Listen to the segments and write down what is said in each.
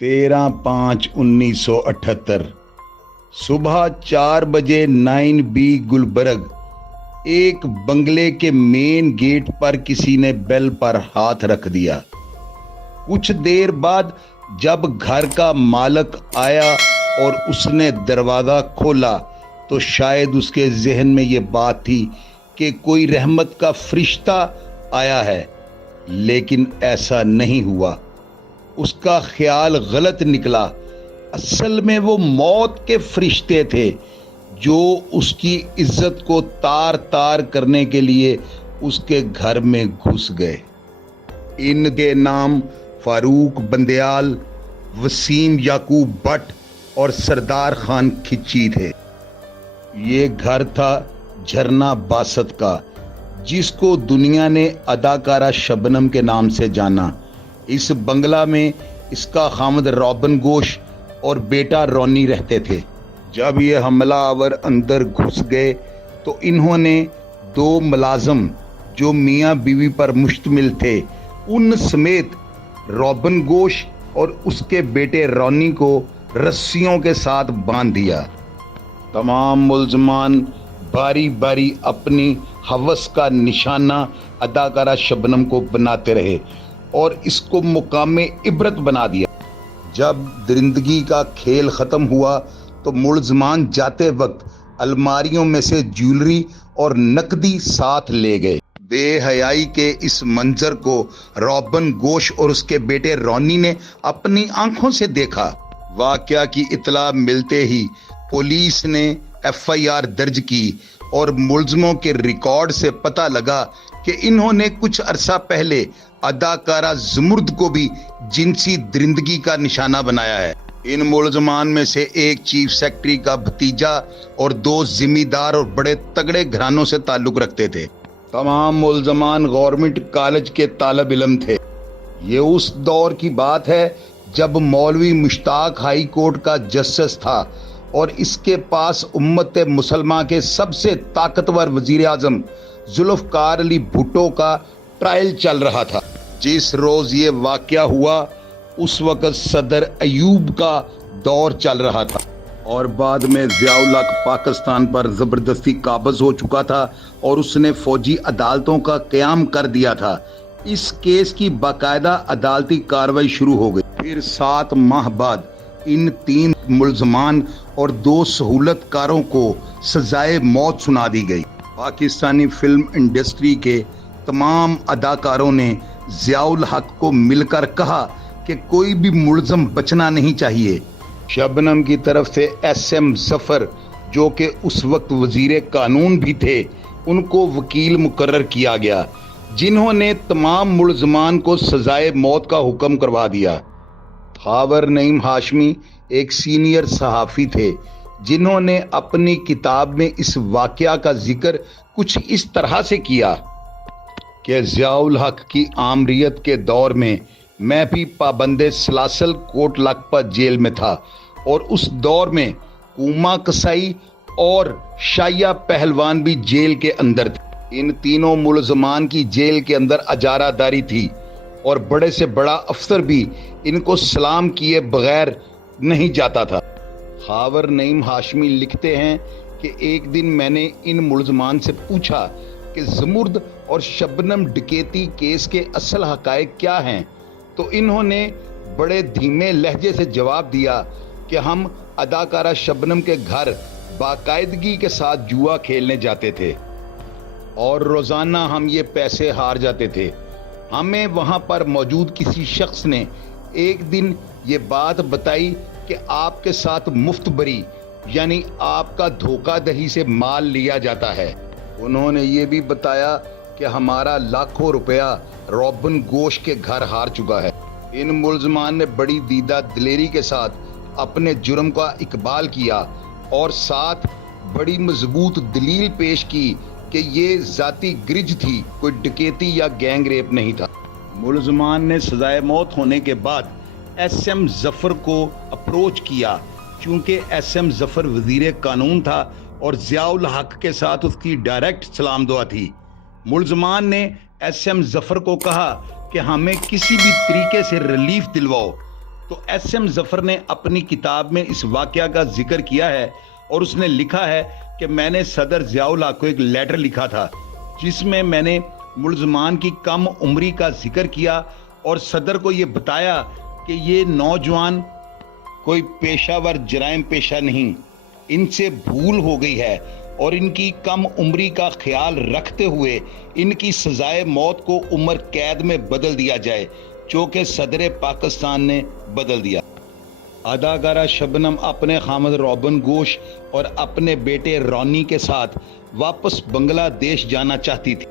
13/5/1978 सुबह 4 बजे 9B गुलबर्ग एक बंगले के मेन गेट पर किसी ने बेल पर हाथ रख दिया। कुछ देर बाद जब घर का मालिक आया और उसने दरवाजा खोला तो शायद उसके जहन में ये बात थी कि कोई रहमत का फरिश्ता आया है, लेकिन ऐसा नहीं हुआ। उसका ख्याल गलत निकला। असल में वो मौत के फरिश्ते थे जो उसकी इज्जत को तार तार करने के लिए उसके घर में घुस गए। इनके नाम फारूक बंदयाल, वसीम याकूब भट्ट और सरदार खान खिच्ची थे। ये घर था झरना बासत का, जिसको दुनिया ने अदाकारा शबनम के नाम से जाना। इस बंगला में इसका खामद रॉबिन गोश और बेटा रॉनी रहते थे। जब ये हमलावर अंदर घुस गए तो इन्होंने 2 मुलाजम जो मियाँ बीवी पर मुश्तमिल थे, उन समेत रॉबिन गोश और उसके बेटे रॉनी को रस्सियों के साथ बांध दिया। तमाम मुल्ज़मान बारी बारी अपनी हवस का निशाना अदाकारा शबनम को बनाते रहे और इसको मुकामे इबरत बना दिया। जब दरिंदगी का खेल ख़त्म हुआ तो मुल्ज़मान जाते वक्त अलमारियों में से ज्वेलरी और नकदी साथ ले गए। बेहयाई के इस मंजर को रॉबिन गोश और उसके बेटे रॉनी ने अपनी आंखों से देखा। वाकया की इतला मिलते ही पुलिस ने FIR दर्ज की और मुल्ज़मों के रिकॉर्ड से पता लगा कि इन्होंने कुछ अरसा पहले अदाकारा ज़ुमुर्द को भी जिनसी दरिंदगी का निशाना बनाया है। इन मुल्ज़मान में से एक चीफ सेक्रेटरी का भतीजा और 2 जिम्मेदार और बड़े तगड़े घरानों से ताल्लुक रखते थे। तमाम मुल्ज़मान गवर्नमेंट कॉलेज के तालिब इल्म थे। ये उस दौर की बात है जब मौलवी मुश्ताक हाई कोर्ट का जस्टिस था और इसके पास उम्मत मुसलमान के सबसे ताकतवर वजीर आजम जुल्फ़िकार अली भुट्टो का ट्रायल चल रहा था। जिस रोज ये वाकया हुआ उस वक्त सदर अयूब का दौर चल रहा था और बाद में ज़ियाउल हक पाकिस्तान पर जबरदस्ती काबज हो चुका था और उसने फौजी अदालतों का क़याम कर दिया था। इस केस की बाकायदा अदालती कार्रवाई शुरू हो गई। फिर 7 माह बाद इन 3 मुल्ज़मान और 2 सहूलतकारों को सजाए मौत सुना दी गई। पाकिस्तानी फिल्म इंडस्ट्री के तमाम अदाकारों ने ज़ियाउल हक को मिलकर कहा कि कोई भी मुल्ज़म बचना नहीं चाहिए। शबनम की तरफ से SM ज़फ़र, जो कि उस वक्त वज़ीर कानून भी थे, उनको वकील मुकर्रर किया गया, जिन्होंने तमाम मुल्ज़मान को सजाए मौत का हुक्म करवा दिया। खावर नईम हाशमी एक सीनियर सहाफ़ी थे, जिन्होंने अपनी किताब में इस वाक़या का जिक्र कुछ इस तरह से किया कि ज़ियाउल हक की आमरीत के दौर में मैं भी पाबंदे सलासल कोट लखपत जेल में था और उस दौर में कूमा कसाई और शाया पहलवान भी जेल के अंदर थे। इन तीनों मुल्ज़मान की जेल के अंदर अजारादारी थी और बड़े से बड़ा अफसर भी इनको सलाम किए बगैर नहीं जाता था। खावर नईम हाशमी लिखते हैं कि एक दिन मैंने इन मुल्ज़मान से पूछा कि ज़ुमुर्द और शबनम डकैती केस के असल हक़ाइक़ क्या हैं, तो इन्होंने बड़े धीमे लहजे से जवाब दिया कि हम अदाकारा शबनम के घर बाकायदगी के साथ जुआ खेलने जाते थे और रोज़ाना हम ये पैसे हार जाते थे। हमें वहाँ पर मौजूद किसी शख्स ने एक दिन ये बात बताई कि आपके साथ मुफ्तबरी यानी आपका धोखाधड़ी से माल लिया जाता है। उन्होंने ये भी बताया कि हमारा लाखों रुपया रॉबिन गोश के घर हार चुका है। इन मुल्ज़मान ने बड़ी दीदा दिलेरी के साथ अपने जुर्म का इकबाल किया और साथ बड़ी मजबूत दलील पेश की कि ये जाती ग्रिज थी, कोई डकैती या गैंग रेप नहीं था। मुल्ज़मान ने सजाए मौत होने के बाद SM ज़फ़र को अप्रोच किया, चूँकि SM ज़फ़र वज़ीर कानून था और ज़ियाउल हक के साथ उसकी डायरेक्ट सलाम दुआ थी। मुल्ज़मान ने SM ज़फ़र को कहा कि हमें किसी भी तरीके से रिलीफ दिलवाओ। تو ایس ایم ظفر نے اپنی کتاب میں اس واقعہ کا ذکر کیا ہے اور اس نے لکھا ہے کہ میں نے صدر ضیاء الحق کو ایک لیٹر لکھا تھا جس میں میں نے ملزمان کی کم عمری کا ذکر کیا اور صدر کو یہ بتایا کہ یہ نوجوان کوئی پیشہ ور جرائم پیشہ نہیں، ان سے بھول ہو گئی ہے اور ان کی کم عمری کا خیال رکھتے ہوئے ان کی سزائے موت کو عمر قید میں بدل دیا جائے، جو کہ صدر پاکستان نے بدل دیا۔ اداکارہ شبنم اپنے خامد روبن گوش اور اپنے بیٹے رونی کے ساتھ واپس بنگلہ دیش جانا چاہتی تھی،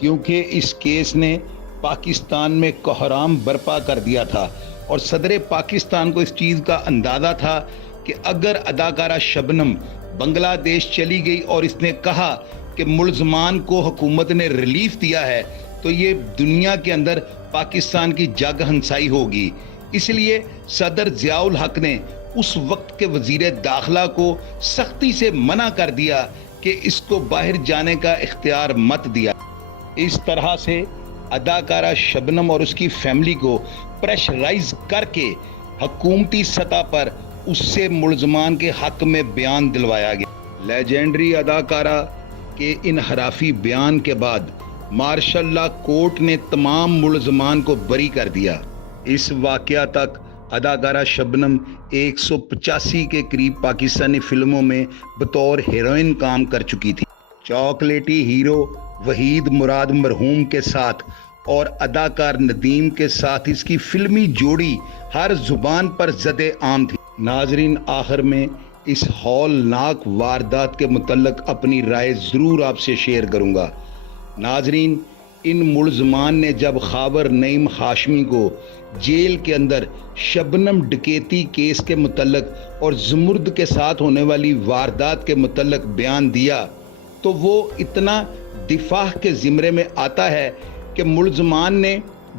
کیونکہ اس کیس نے پاکستان میں کوحرام برپا کر دیا تھا اور صدر پاکستان کو اس چیز کا اندازہ تھا کہ اگر اداکارہ شبنم بنگلہ دیش چلی گئی اور اس نے کہا کہ ملزمان کو حکومت نے ریلیف دیا ہے تو یہ دنیا کے اندر پاکستان کی جگ ہنسائی ہوگی۔ اس لیے صدر ضیاء الحق نے اس وقت کے وزیر داخلہ کو سختی سے منع کر دیا کہ اس کو باہر جانے کا اختیار مت دیا۔ اس طرح سے اداکارہ شبنم اور اس کی فیملی کو پریشرائز کر کے حکومتی سطح پر اس سے ملزمان کے حق میں بیان دلوایا گیا۔ لیجنڈری اداکارہ کے انحرافی بیان کے بعد مارشل لا کورٹ نے تمام ملزمان کو بری کر دیا۔ اس واقعہ تک اداکارہ شبنم 185 کے قریب پاکستانی فلموں میں بطور ہیروئن کام کر چکی تھی۔ چاکلیٹی ہیرو وحید مراد مرحوم کے ساتھ اور اداکار ندیم کے ساتھ اس کی فلمی جوڑی ہر زبان پر زد عام تھی۔ ناظرین، آخر میں اس ہولناک واردات کے متعلق اپنی رائے ضرور آپ سے شیئر کروں گا۔ ناظرین، ان ملزمان نے جب خاور نعیم ہاشمی کو جیل کے اندر شبنم ڈکیتی کیس کے متعلق اور زمرد کے ساتھ ہونے والی واردات کے متعلق بیان دیا تو وہ اتنا دفاع کے زمرے میں آتا ہے کہ ملزمان نے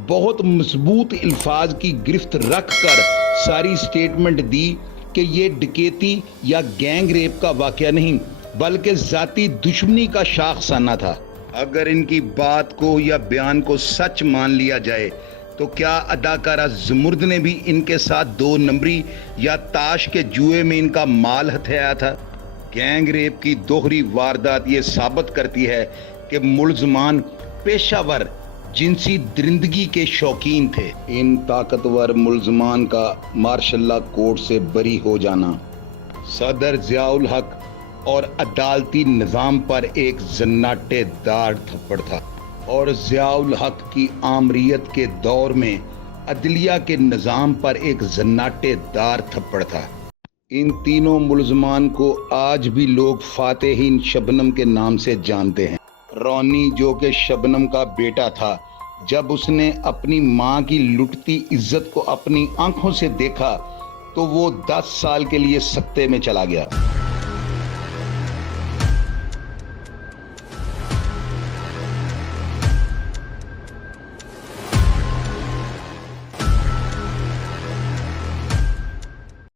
بہت مضبوط الفاظ کی گرفت رکھ کر ساری سٹیٹمنٹ دی کہ یہ ڈکیتی یا گینگ ریپ کا واقعہ نہیں بلکہ ذاتی دشمنی کا شاخسانہ تھا۔ اگر ان کی بات کو یا بیان کو سچ مان لیا جائے تو کیا اداکارہ زمرد نے بھی ان کے ساتھ 2 نمبری یا تاش کے جوئے میں ان کا مال ہتھیایا تھا؟ گینگ ریپ کی دوہری واردات یہ ثابت کرتی ہے کہ ملزمان پیشہ ور جنسی درندگی کے شوقین تھے۔ ان طاقتور ملزمان کا مارشل لا کورٹ سے بری ہو جانا صدر ضیاء الحق اور عدالتی نظام پر ایک زناٹے دار تھپڑ تھا اور ضیاء الحق کی آمریت کے دور میں عدلیہ کے نظام پر ایک زناٹے دار تھپڑ تھا۔ ان تینوں ملزمان کو آج بھی لوگ فاتحین شبنم کے نام سے جانتے ہیں۔ رونی، جو کہ شبنم کا بیٹا تھا، جب اس نے اپنی ماں کی لٹتی عزت کو اپنی آنکھوں سے دیکھا تو وہ 10 سال کے لیے سکتے میں چلا گیا۔